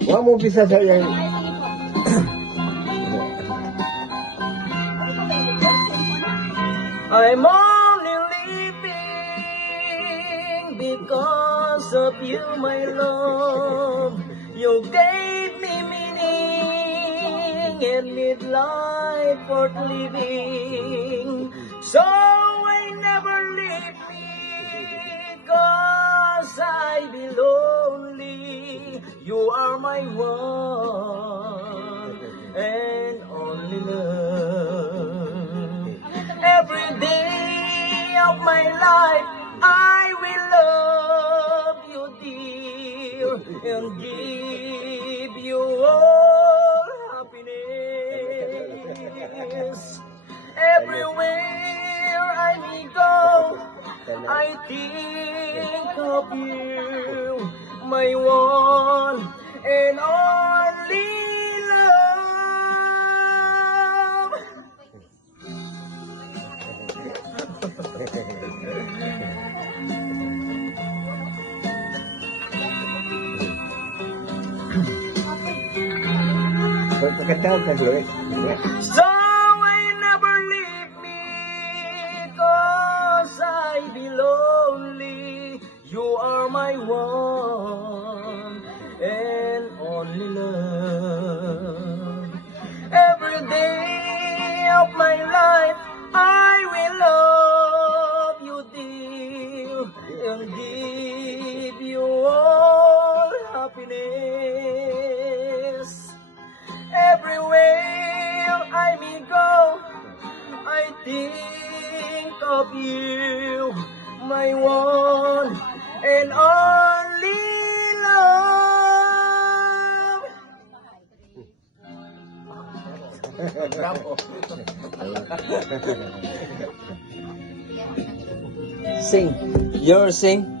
Huwag mo bisa sa yan. I'm only living because of you, my love. You gave me meaning and made life worth living. So I never leave me, 'cause I be lonely. You are my one and only love. Every day of my life, I will love you, dear, and give you all happiness. Everywhere I may go, I think of you, my one and only love. Pagkatawag ka dulu. So I never leave me, 'cause I be lonely. You are my one and only love. Every day of my life, I will love you, dear, and give you all happiness. Everywhere I may go, I think of you, my one and only love. Sing. Your sing.